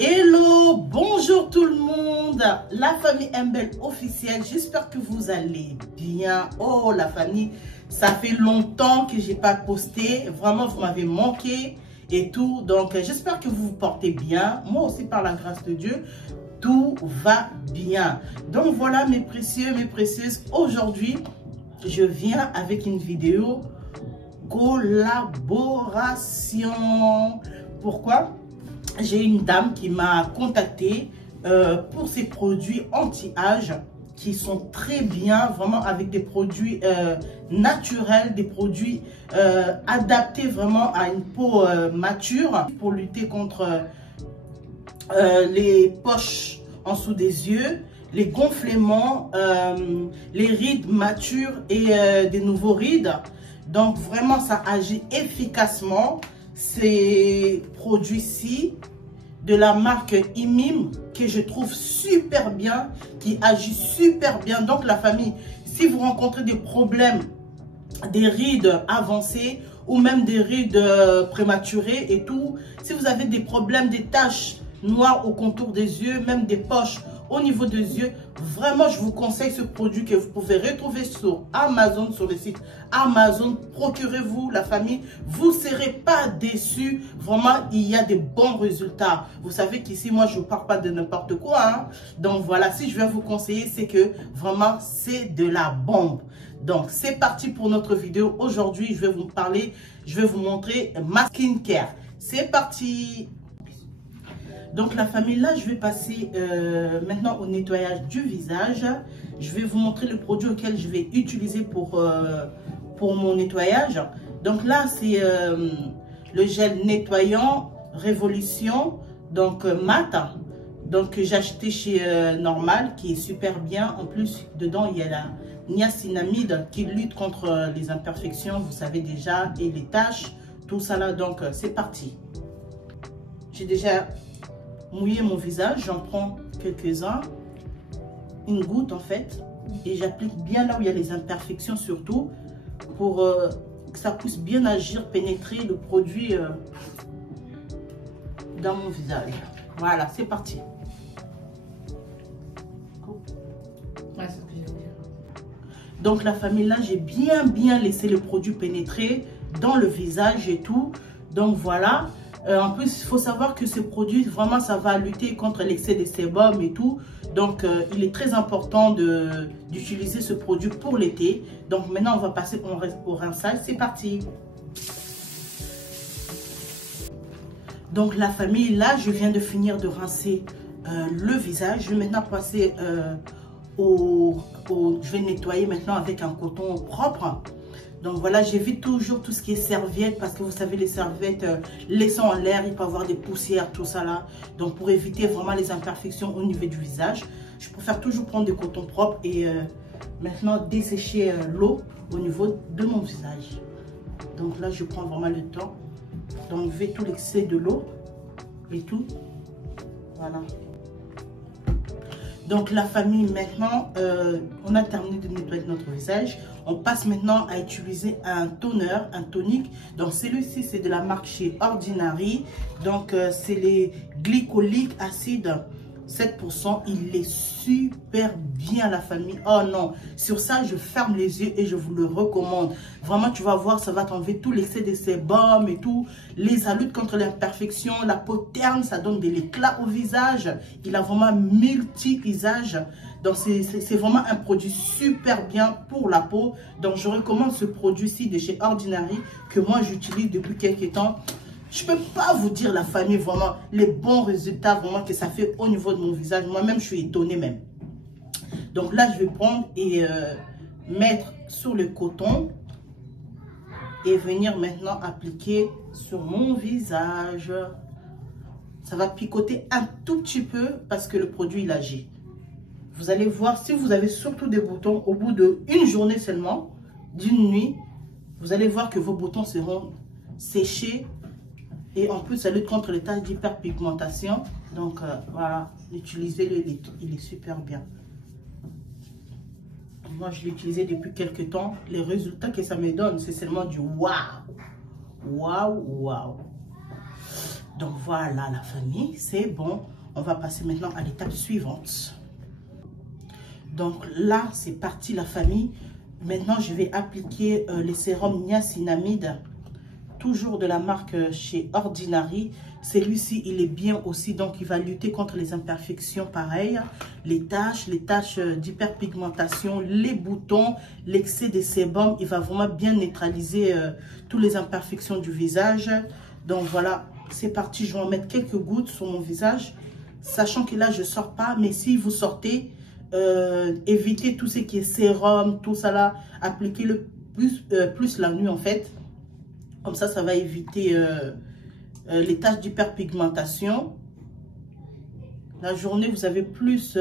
Hello, bonjour tout le monde, la famille Mbel officielle, j'espère que vous allez bien. Oh la famille, ça fait longtemps que j'ai pas posté, vraiment vous m'avez manqué et tout, donc j'espère que vous vous portez bien. Moi aussi par la grâce de Dieu, tout va bien. Donc voilà mes précieux, mes précieuses, aujourd'hui je viens avec une vidéo collaboration. Pourquoi? J'ai une dame qui m'a contacté pour ses produits anti-âge qui sont très bien, vraiment avec des produits naturels, des produits adaptés vraiment à une peau mature pour lutter contre les poches en dessous des yeux, les gonflements, les rides matures et des nouveaux rides. Donc vraiment ça agit efficacement. Ces produits-ci de la marque IMIM que je trouve super bien, qui agit super bien. Donc la famille, si vous rencontrez des problèmes, des rides avancées ou même des rides prématurées et tout, si vous avez des problèmes, des taches noires au contour des yeux, même des poches au niveau des yeux, vraiment je vous conseille ce produit que vous pouvez retrouver sur Amazon, sur le site Amazon. Procurez-vous la famille, vous ne serez pas déçus. Vraiment il y a des bons résultats. Vous savez qu'ici moi je ne parle pas de n'importe quoi hein. Donc voilà, si je vais vous conseiller, c'est que vraiment c'est de la bombe. Donc c'est parti pour notre vidéo. Aujourd'hui je vais vous parler, je vais vous montrer ma skincare. C'est parti. Donc la famille, là je vais passer maintenant au nettoyage du visage. Je vais vous montrer le produit auquel je vais utiliser pour mon nettoyage. Donc là c'est le gel nettoyant Révolution, donc mat. Donc j'ai acheté chez Normal, qui est super bien. En plus dedans il y a la niacinamide qui lutte contre les imperfections, vous savez déjà, et les taches, tout ça là. Donc c'est parti. J'ai déjà mouiller mon visage, j'en prends quelques-uns, une goutte en fait, et j'applique bien là où il y a les imperfections, surtout pour que ça puisse bien agir, pénétrer le produit dans mon visage. Voilà, c'est parti. Donc la famille, là j'ai bien laissé le produit pénétrer dans le visage et tout. Donc voilà. En plus, il faut savoir que ce produit, vraiment, ça va lutter contre l'excès de sébum et tout. Donc, il est très important d'utiliser ce produit pour l'été. Donc, maintenant, on va passer au rinçage. C'est parti. Donc, la famille, là, je viens de finir de rincer le visage. Je vais maintenant passer je vais nettoyer maintenant avec un coton propre. Donc voilà, j'évite toujours tout ce qui est serviette parce que vous savez, les serviettes laissant en l'air, il peut y avoir des poussières, tout ça là. Donc pour éviter vraiment les imperfections au niveau du visage, je préfère toujours prendre des cotons propres et maintenant dessécher l'eau au niveau de mon visage. Donc là, je prends vraiment le temps d'enlever tout l'excès de l'eau et tout. Voilà. Donc la famille, maintenant, on a terminé de nettoyer notre visage. On passe maintenant à utiliser un toner, un tonique. Donc celui-ci, c'est de la marque chez Ordinary. Donc c'est les glycoliques acide 7%. Il est super bien la famille. Oh non, sur ça, je ferme les yeux et je vous le recommande. Vraiment, tu vas voir, ça va t'enlever tout l'excès de sébum et tout. Ça lutte contre l'imperfection, la peau terne, ça donne de l'éclat au visage. Il a vraiment multi-usage. Donc, c'est vraiment un produit super bien pour la peau. Donc, je recommande ce produit-ci de chez Ordinary que moi, j'utilise depuis quelques temps. Je ne peux pas vous dire, la famille, vraiment, les bons résultats vraiment que ça fait au niveau de mon visage. Moi-même, je suis étonnée même. Donc là, je vais prendre et mettre sur le coton et venir maintenant appliquer sur mon visage. Ça va picoter un tout petit peu parce que le produit, il agit. Vous allez voir, si vous avez surtout des boutons, au bout d'une journée seulement, d'une nuit, vous allez voir que vos boutons seront séchés. Et en plus, ça lutte contre les taches d'hyperpigmentation. Donc voilà, utilisez-le, il est super bien. Moi, je l'ai utilisé depuis quelques temps. Les résultats que ça me donne, c'est seulement du waouh. Waouh, waouh. Donc voilà la famille, c'est bon. On va passer maintenant à l'étape suivante. Donc là, c'est parti la famille. Maintenant, je vais appliquer les sérums niacinamide, toujours de la marque chez Ordinary. Celui-ci, il est bien aussi, donc il va lutter contre les imperfections, pareil. Les taches d'hyperpigmentation, les boutons, l'excès de sébum. Il va vraiment bien neutraliser toutes les imperfections du visage. Donc voilà, c'est parti. Je vais en mettre quelques gouttes sur mon visage. Sachant que là, je ne sors pas, mais si vous sortez, évitez tout ce qui est sérum, tout ça là. Appliquez-le plus la nuit en fait. Comme ça, ça va éviter les taches d'hyperpigmentation. La journée, vous avez plus,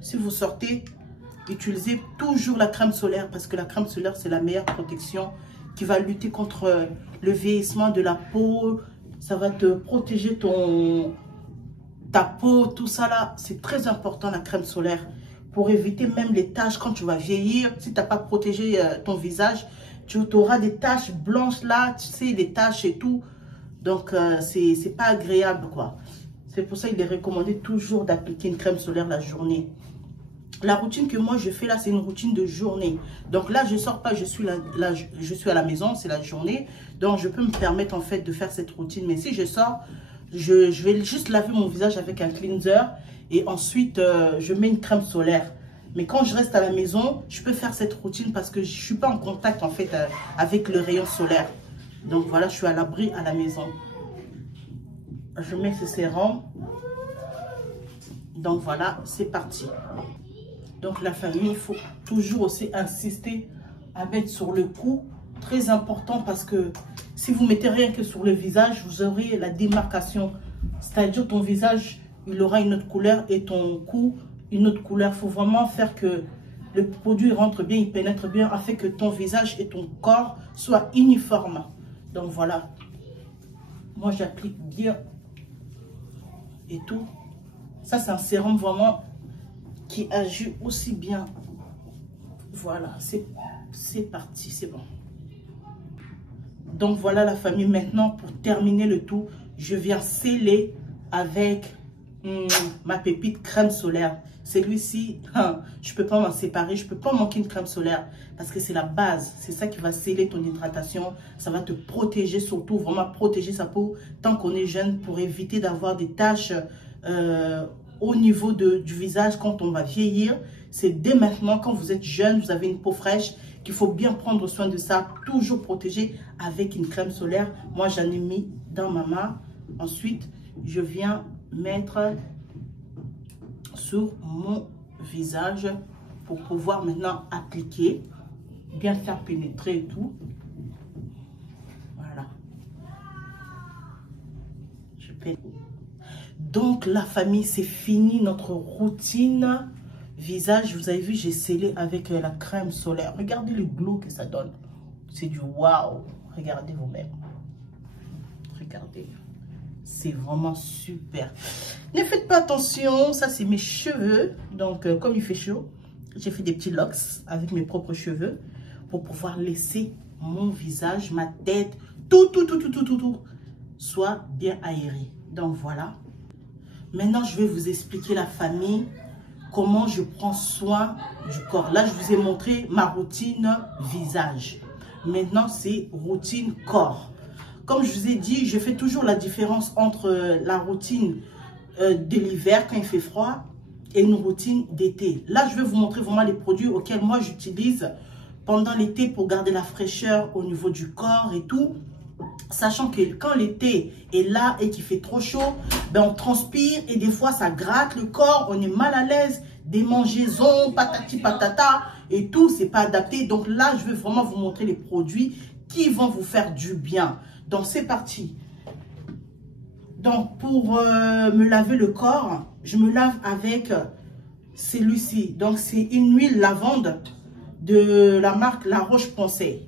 si vous sortez, utilisez toujours la crème solaire parce que la crème solaire, c'est la meilleure protection qui va lutter contre le vieillissement de la peau. Ça va te protéger ta peau, tout ça là. C'est très important la crème solaire pour éviter même les taches quand tu vas vieillir. Si tu n'as pas protégé ton visage, tu auras des taches blanches là, tu sais, les taches et tout. Donc, c'est pas agréable, quoi. C'est pour ça qu'il est recommandé toujours d'appliquer une crème solaire la journée. La routine que moi, je fais là, c'est une routine de journée. Donc là, je ne sors pas, je suis à la maison, c'est la journée. Donc, je peux me permettre, en fait, de faire cette routine. Mais si je sors, je vais juste laver mon visage avec un cleanser. Et ensuite, je mets une crème solaire. Mais quand je reste à la maison, je peux faire cette routine parce que je ne suis pas en contact, en fait, avec le rayon solaire. Donc voilà, je suis à l'abri à la maison. Je mets ce sérum. Donc voilà, c'est parti. Donc la famille, il faut toujours aussi insister à mettre sur le cou. Très important parce que si vous mettez rien que sur le visage, vous aurez la démarcation. C'est-à-dire ton visage, il aura une autre couleur et ton cou, une autre couleur. Il faut vraiment faire que le produit rentre bien, il pénètre bien afin que ton visage et ton corps soient uniformes. Donc voilà, moi j'applique bien et tout. Ça c'est un sérum vraiment qui agit aussi bien. Voilà, c'est parti, c'est bon. Donc voilà la famille, maintenant pour terminer le tout, je viens sceller avec ma pépite crème solaire. Celui-ci, je ne peux pas m'en séparer, je ne peux pas manquer une crème solaire parce que c'est la base. C'est ça qui va sceller ton hydratation. Ça va te protéger, surtout vraiment protéger sa peau tant qu'on est jeune pour éviter d'avoir des taches au niveau du visage quand on va vieillir. C'est dès maintenant, quand vous êtes jeune, vous avez une peau fraîche, qu'il faut bien prendre soin de ça, toujours protéger avec une crème solaire. Moi, j'en ai mis dans ma main. Ensuite, je viens mettre sur mon visage pour pouvoir maintenant appliquer, bien faire pénétrer et tout. Voilà. Je peux. Donc la famille, c'est fini notre routine visage. Vous avez vu, j'ai scellé avec la crème solaire. Regardez le glow que ça donne. C'est du waouh. Regardez vous-même. Regardez. C'est vraiment super. Ne faites pas attention, ça c'est mes cheveux. Donc comme il fait chaud, j'ai fait des petits locks avec mes propres cheveux pour pouvoir laisser mon visage, ma tête, tout soit bien aéré. Donc voilà. Maintenant je vais vous expliquer la famille, comment je prends soin du corps. Là je vous ai montré ma routine visage. Maintenant c'est routine corps. Comme je vous ai dit, je fais toujours la différence entre la routine de l'hiver quand il fait froid et une routine d'été. Là, je vais vous montrer vraiment les produits auxquels moi j'utilise pendant l'été pour garder la fraîcheur au niveau du corps et tout. Sachant que quand l'été est là et qu'il fait trop chaud, ben on transpire et des fois ça gratte le corps, on est mal à l'aise, des mangeaisons, patati patata et tout, c'est pas adapté. Donc là, je vais vraiment vous montrer les produits qui vont vous faire du bien. Donc c'est parti. Donc pour me laver le corps, je me lave avec celui-ci. Donc c'est une huile lavande de la marque La Roche-Posay.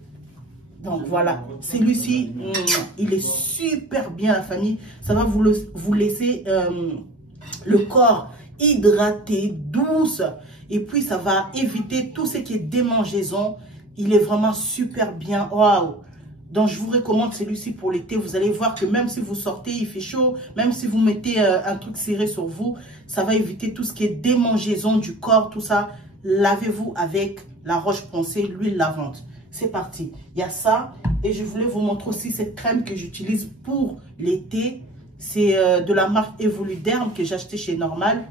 Donc voilà, celui-ci, il est super bien la famille. Ça va vous laisser le corps hydraté, douce. Et puis ça va éviter tout ce qui est démangeaison. Il est vraiment super bien. Waouh! Donc, je vous recommande celui-ci pour l'été. Vous allez voir que même si vous sortez, il fait chaud, même si vous mettez un truc serré sur vous, ça va éviter tout ce qui est démangeaison du corps, tout ça. Lavez-vous avec la Roche-Posay, l'huile lavande. C'est parti. Il y a ça. Et je voulais vous montrer aussi cette crème que j'utilise pour l'été. C'est de la marque Evoluderm que j'ai acheté chez Normal.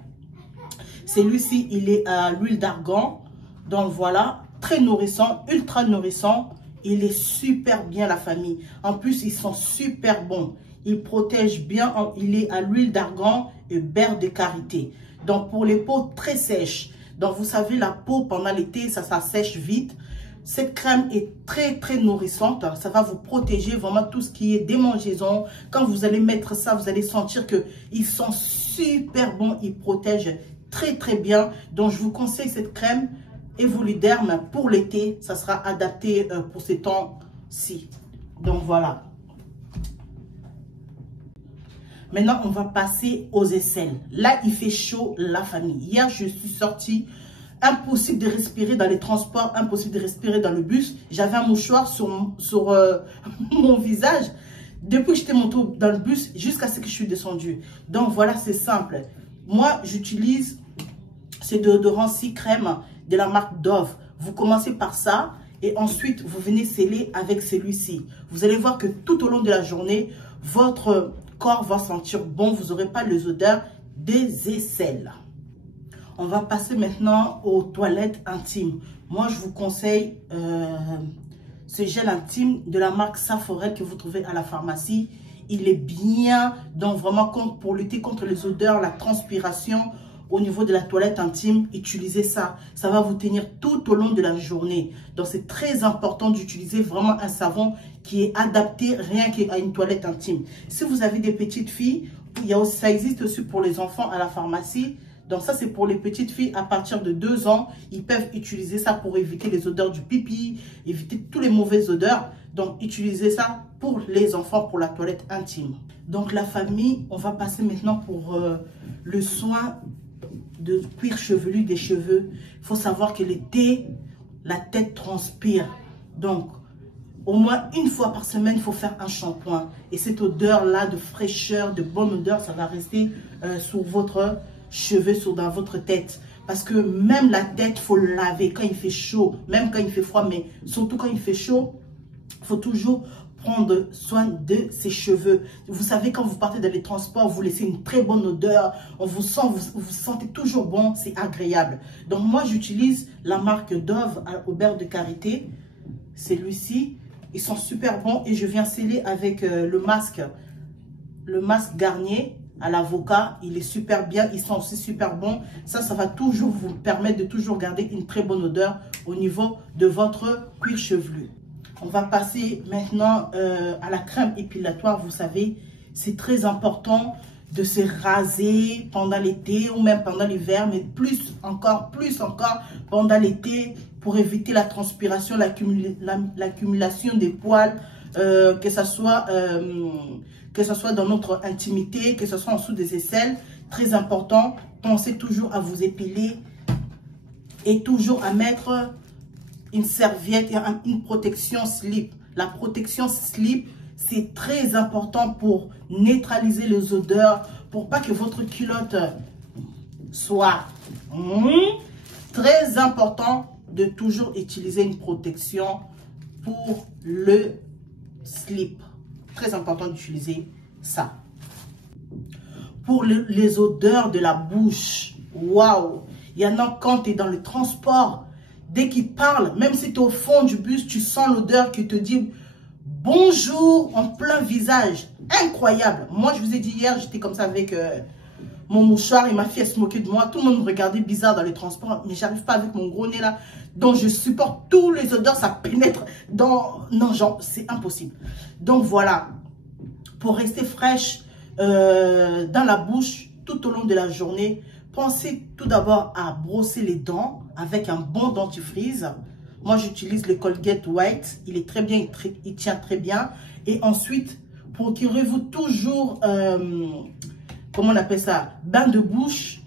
Celui-ci, il est à l'huile d'argan. Donc, voilà. Très nourrissant, ultra nourrissant. Il est super bien, la famille. En plus, ils sont super bons. Il protège bien. Il est à l'huile d'argan et beurre de karité. Donc, pour les peaux très sèches. Donc, vous savez, la peau, pendant l'été, ça sèche vite. Cette crème est très nourrissante. Ça va vous protéger vraiment tout ce qui est démangeaison. Quand vous allez mettre ça, vous allez sentir qu'ils sont super bons. Ils protègent très bien. Donc, je vous conseille cette crème Evoluderm pour l'été. Ça sera adapté pour ces temps-ci. Donc, voilà. Maintenant, on va passer aux aisselles. Là, il fait chaud, la famille. Hier, je suis sortie. Impossible de respirer dans les transports, impossible de respirer dans le bus. J'avais un mouchoir sur mon visage. Depuis que j'étais montée dans le bus, jusqu'à ce que je suis descendue. Donc, voilà, c'est simple. Moi, j'utilise ce déodorant 6 crème de la marque Dove. Vous commencez par ça et ensuite, vous venez sceller avec celui-ci. Vous allez voir que tout au long de la journée, votre corps va sentir bon. Vous n'aurez pas les odeurs des aisselles. On va passer maintenant aux toilettes intimes. Moi, je vous conseille ce gel intime de la marque Saforel que vous trouvez à la pharmacie. Il est bien, donc vraiment pour lutter contre les odeurs, la transpiration au niveau de la toilette intime, utilisez ça. Ça va vous tenir tout au long de la journée. Donc, c'est très important d'utiliser vraiment un savon qui est adapté rien qu'à une toilette intime. Si vous avez des petites filles, ça existe aussi pour les enfants à la pharmacie. Donc ça, c'est pour les petites filles à partir de 2 ans. Ils peuvent utiliser ça pour éviter les odeurs du pipi, éviter toutes les mauvaises odeurs. Donc, utilisez ça pour les enfants, pour la toilette intime. Donc, la famille, on va passer maintenant pour le soin de cuir chevelu des cheveux. Il faut savoir que l'été, la tête transpire. Donc, au moins une fois par semaine, il faut faire un shampoing. Et cette odeur-là de fraîcheur, de bonne odeur, ça va rester sur votre cheveux, dans votre tête. Parce que même la tête, il faut laver quand il fait chaud, même quand il fait froid, mais surtout quand il fait chaud, il faut toujours prendre soin de ses cheveux. Vous savez, quand vous partez dans les transports, vous laissez une très bonne odeur, on vous sent, vous vous sentez toujours bon, c'est agréable. Donc moi, j'utilise la marque Dove au beurre de karité. Celui-ci, ils sont super bons et je viens sceller avec le masque Garnier à l'avocat. Il est super bien, ils sont aussi super bons. Ça va toujours vous permettre de toujours garder une très bonne odeur au niveau de votre cuir chevelu. On va passer maintenant à la crème épilatoire. Vous savez, c'est très important de se raser pendant l'été ou même pendant l'hiver, mais plus encore pendant l'été pour éviter la transpiration, l'accumulation des poils, que ce soit dans notre intimité, que ce soit en dessous des aisselles. Très important, pensez toujours à vous épiler et toujours à mettre une serviette et une protection slip. La protection slip, c'est très important pour neutraliser les odeurs, pour pas que votre culotte soit très important de toujours utiliser une protection pour le slip. Très important d'utiliser ça. Pour les odeurs de la bouche, waouh! Il y en a quand tu es dans le transport, dès qu'ils parlent, même si tu es au fond du bus, tu sens l'odeur qui te dit bonjour en plein visage. Incroyable. Moi, je vous ai dit hier, j'étais comme ça avec mon mouchoir et ma fille, elle se moquait de moi. Tout le monde me regardait bizarre dans les transports, mais j'arrive pas avec mon gros nez là. Donc, je supporte tous les odeurs, ça pénètre dans... Non, genre, c'est impossible. Donc, voilà. Pour rester fraîche dans la bouche tout au long de la journée, pensez tout d'abord à brosser les dents avec un bon dentifrice. Moi, j'utilise le Colgate White. Il est très bien, il tient très bien. Et ensuite, procurez-vous toujours, comment on appelle ça, bain de bouche.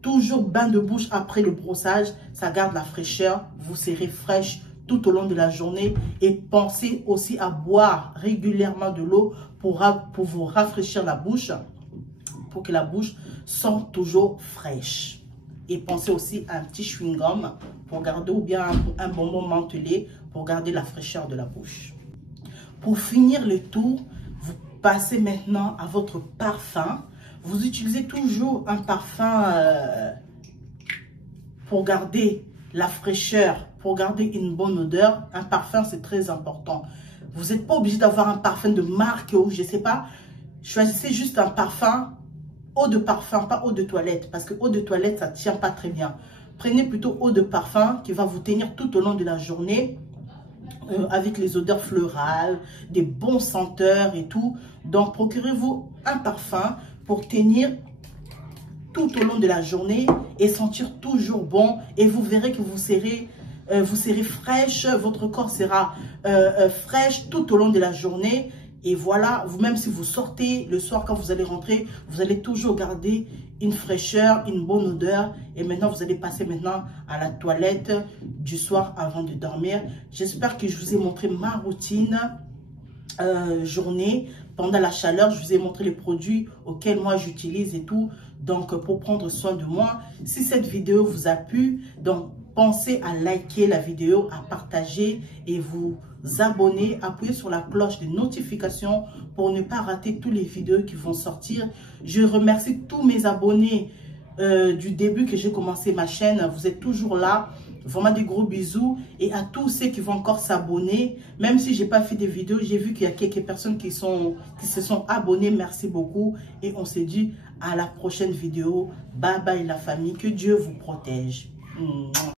Toujours bain de bouche après le brossage. Ça garde la fraîcheur. Vous serez fraîche tout au long de la journée. Et pensez aussi à boire régulièrement de l'eau pour vous rafraîchir la bouche, pour que la bouche sente toujours fraîche. Et pensez aussi à un petit chewing-gum pour garder, ou bien un bonbon mentholé pour garder la fraîcheur de la bouche. Pour finir le tour, vous passez maintenant à votre parfum. Vous utilisez toujours un parfum pour garder la fraîcheur, pour garder une bonne odeur. Un parfum, c'est très important. Vous n'êtes pas obligé d'avoir un parfum de marque ou je ne sais pas. Choisissez juste un parfum, eau de parfum, pas eau de toilette. Parce que eau de toilette, ça ne tient pas très bien. Prenez plutôt eau de parfum qui va vous tenir tout au long de la journée. Avec les odeurs florales, des bons senteurs et tout. Donc, procurez-vous un parfum pour tenir tout au long de la journée et sentir toujours bon. Et vous verrez que vous serez fraîche, votre corps sera fraîche tout au long de la journée. Et voilà, vous-même si vous sortez le soir quand vous allez rentrer, vous allez toujours garder une fraîcheur, une bonne odeur. Et maintenant, vous allez passer maintenant à la toilette du soir avant de dormir. J'espère que je vous ai montré ma routine journée. Pendant la chaleur, je vous ai montré les produits auxquels moi j'utilise et tout. Donc, pour prendre soin de moi, si cette vidéo vous a plu, donc pensez à liker la vidéo, à partager et vous abonner, appuyez sur la cloche de notification pour ne pas rater toutes les vidéos qui vont sortir. Je remercie tous mes abonnés du début que j'ai commencé ma chaîne. Vous êtes toujours là. Vraiment des gros bisous. Et à tous ceux qui vont encore s'abonner, même si je n'ai pas fait des vidéos, j'ai vu qu'il y a quelques personnes qui se sont abonnées. Merci beaucoup. Et on se dit à la prochaine vidéo. Bye bye la famille. Que Dieu vous protège.